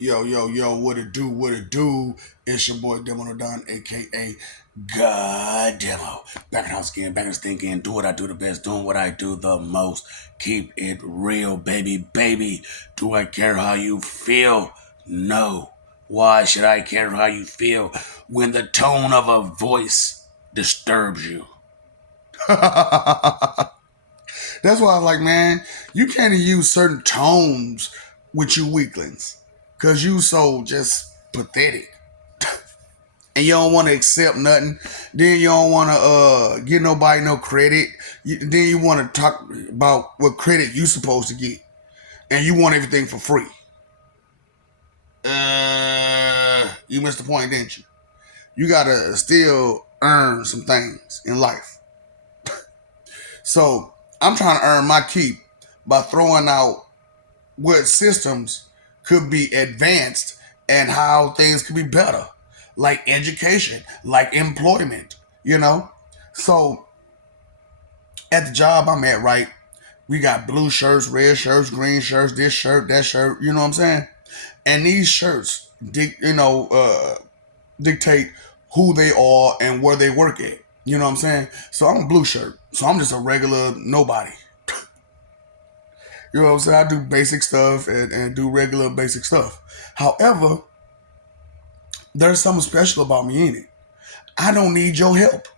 Yo, yo, yo, what it do, what it do? It's your boy Demo Don, aka God Demo. Back in the house again, back in the thing again, do what I do the best, doing what I do the most. Keep it real, baby, baby. Do I care how you feel? No. Why should I care how you feel when the tone of a voice disturbs you? That's why I was like, man, you can't use certain tones with you weaklings. Cause you so just pathetic. And you don't want to accept nothing. Then you don't want to give nobody no credit. Then you want to talk about what credit you supposed to get. And you want everything for free. You missed the point, didn't you? You gotta still earn some things in life. So I'm trying to earn my keep by throwing out what systems could be advanced and how things could be better, like education, like employment, you know? So at the job I'm at, right, we got blue shirts, red shirts, green shirts, this shirt, that shirt, you know what I'm saying? And these shirts, dictate who they are and where they work at. You know what I'm saying? So I'm a blue shirt. So I'm just a regular nobody. You know what I'm saying? I do basic stuff and do regular basic stuff. However, there's something special about me in it. I don't need your help.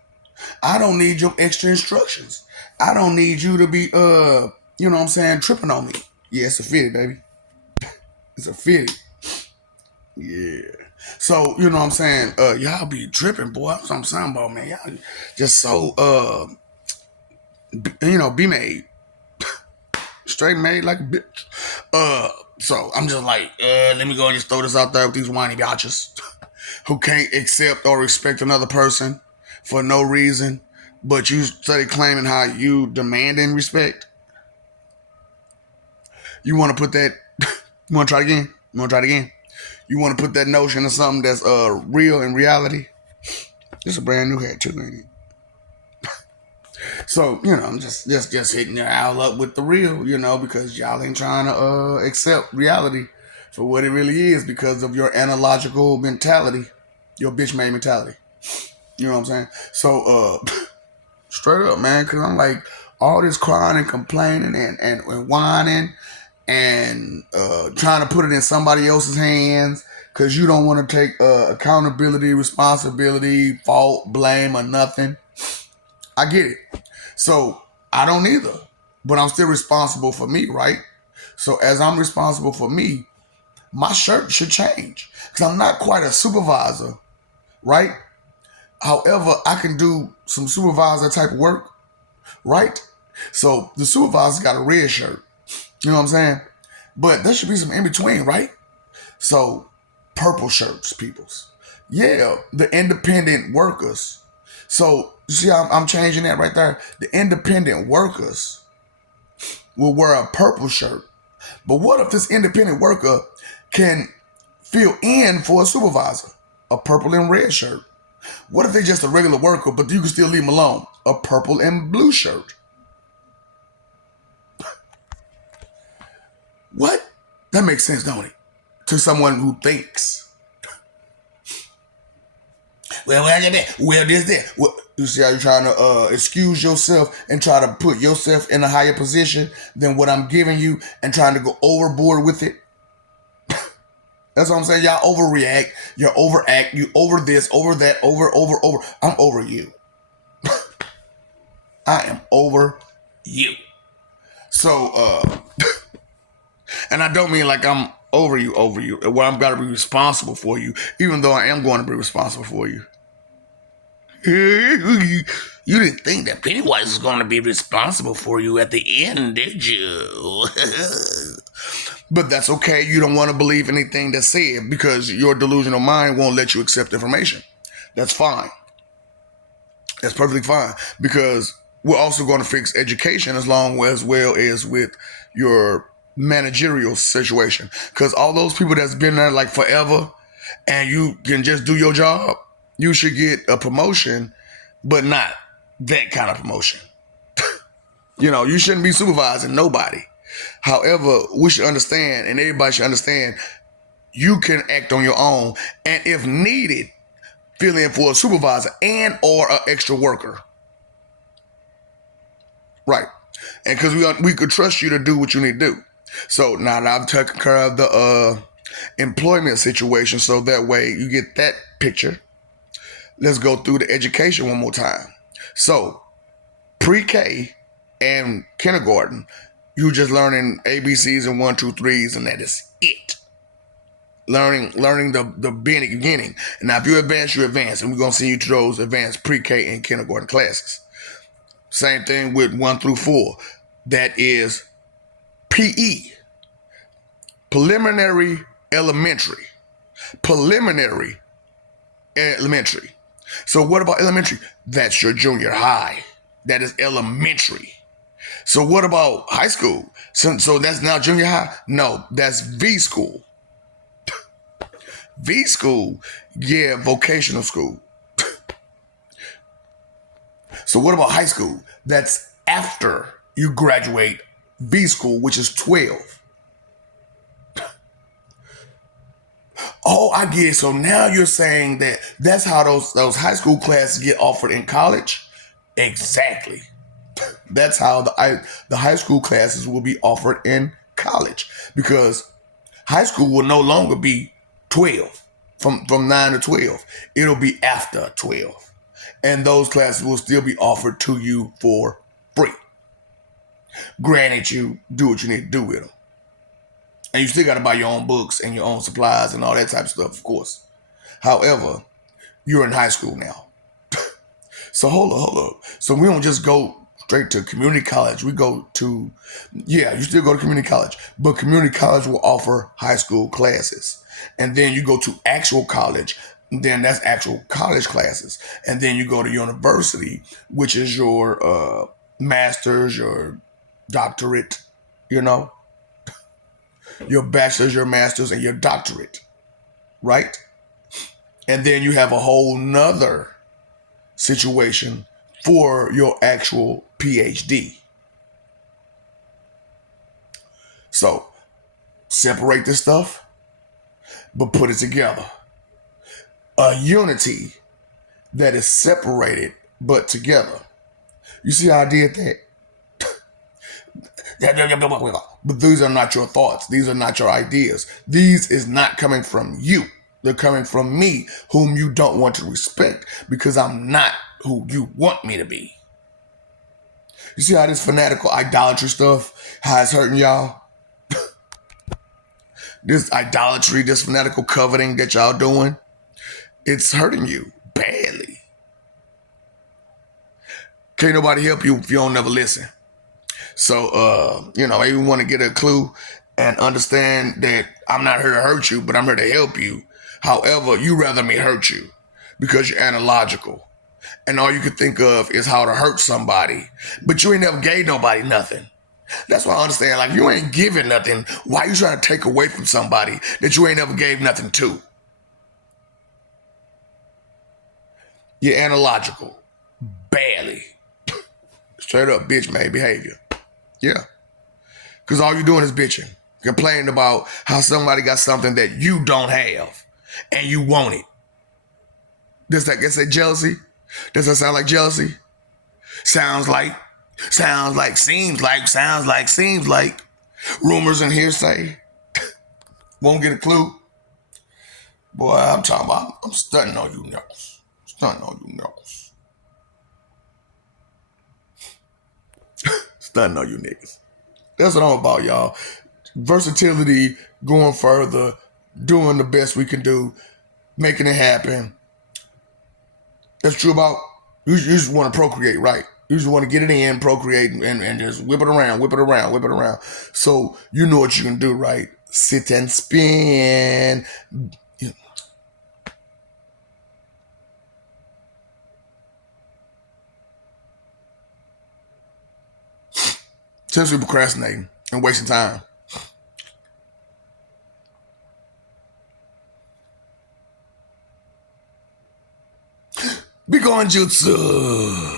I don't need your extra instructions. I don't need you to be you know what I'm saying, tripping on me. Yeah, it's a fitty, baby. It's a fitty. Yeah. So, you know what I'm saying? Y'all be tripping, boy. That's what I'm saying about, man. Y'all just so be made. Straight made like a bitch. So I'm just like, let me go and just throw this out there with these whiny bitches who can't accept or respect another person for no reason, but you study claiming how you demanding respect. You want to put that? You want to try it again? You want to try it again? You want to put that notion of something that's real in reality? This is a brand new hat too, ain't it? So, I'm just hitting your owl up with the real, because y'all ain't trying to accept reality for what it really is because of your analogical mentality, your bitch made mentality. You know what I'm saying? So, straight up, man, because I'm like, all this crying and complaining and whining and trying to put it in somebody else's hands because you don't want to take accountability, responsibility, fault, blame, or nothing. I get it. So I don't either, but I'm still responsible for me, right? So as I'm responsible for me, my shirt should change because I'm not quite a supervisor, right? However, I can do some supervisor type of work, right? So the supervisor got a red shirt, you know what I'm saying? But there should be some in between, right? So purple shirts, peoples. Yeah, the independent workers. So you see, I'm changing that right there. The independent workers will wear a purple shirt. But what if this independent worker can fill in for a supervisor? A purple and red shirt. What if they're just a regular worker, but you can still leave them alone? A purple and blue shirt. What? That makes sense, don't it? To someone who thinks. Well, this, that. Well, you see how you're trying to excuse yourself and try to put yourself in a higher position than what I'm giving you and trying to go overboard with it? That's what I'm saying. Y'all overreact. You overact. You over this, over that, over. I'm over you. I am over you. So, and I don't mean like I'm over you, where I'm got to be responsible for you, even though I am going to be responsible for you. You didn't think that Pennywise was going to be responsible for you at the end, did you? But that's okay. You don't want to believe anything that's said because your delusional mind won't let you accept information. That's fine. That's perfectly fine because we're also going to fix education as well as with your managerial situation. Because all those people that's been there like forever and you can just do your job, you should get a promotion, but not that kind of promotion. You shouldn't be supervising nobody. However, we should understand, and everybody should understand, You can act on your own, and if needed, fill in for a supervisor and or an extra worker. Right. And because we could trust you to do what you need to do. So now that I've taken care of the employment situation, so that way you get that picture. Let's go through the education one more time. So pre-K and kindergarten, you just learning ABCs and 1, 2, 3s, and that is it. Learning the beginning. And now if you advance, you advance, and we're gonna send you to those advanced pre-K and kindergarten classes. Same thing with 1 through 4. That is PE, preliminary elementary. Preliminary elementary. So what about elementary? That's your junior high. That is elementary. So what about high school? So that's now junior high? No, that's V school. V school, yeah, vocational school. So what about high school? That's after you graduate V school, which is 12. Oh, I get it. So now you're saying that that's how those high school classes get offered in college? Exactly. That's how the high school classes will be offered in college, because high school will no longer be 12 from 9 to 12. It'll be after 12. And those classes will still be offered to you for free. Granted, you do what you need to do with them. And you still got to buy your own books and your own supplies and all that type of stuff, of course. However, you're in high school now. So hold up. So we don't just go straight to community college. We go to, yeah, you still go to community college, but community college will offer high school classes. And then you go to actual college, and then that's actual college classes. And then you go to university, which is your master's, your doctorate, you know, your bachelor's, your master's, and your doctorate, right? And then you have a whole nother situation for your actual PhD. So separate this stuff, but put it together. A unity that is separated but together. You see how I did that? But these are not your thoughts. These are not your ideas. These is not coming from you. They're coming from me, whom you don't want to respect because I'm not who you want me to be. You see how this fanatical idolatry stuff, how it's hurting y'all? This idolatry, this fanatical coveting that y'all doing, it's hurting you badly. Can't nobody help you if you don't never listen. So, maybe you want to get a clue and understand that I'm not here to hurt you, but I'm here to help you. However, you rather me hurt you because you're analogical. And all you can think of is how to hurt somebody. But you ain't never gave nobody nothing. That's why I understand. Like, you ain't giving nothing. Why you trying to take away from somebody that you ain't never gave nothing to? You're analogical. Barely. Straight up bitch-made behavior. Yeah. Because all you're doing is bitching. Complaining about how somebody got something that you don't have. And you want it. Does that get that jealousy? Does that sound like jealousy? Sounds like. Seems like. Rumors and hearsay. Won't get a clue. Boy, I'm talking about, I'm stunting on you knuckles. Stunting on you knuckles. Stunting on you niggas. That's what I'm about, y'all. Versatility, going further, doing the best we can do, making it happen. That's true about, you just want to procreate, right? You just want to get it in, procreate, and just whip it around. So you know what you can do, right? Sit and spin. Since we're procrastinating and wasting time. Be going jutsu.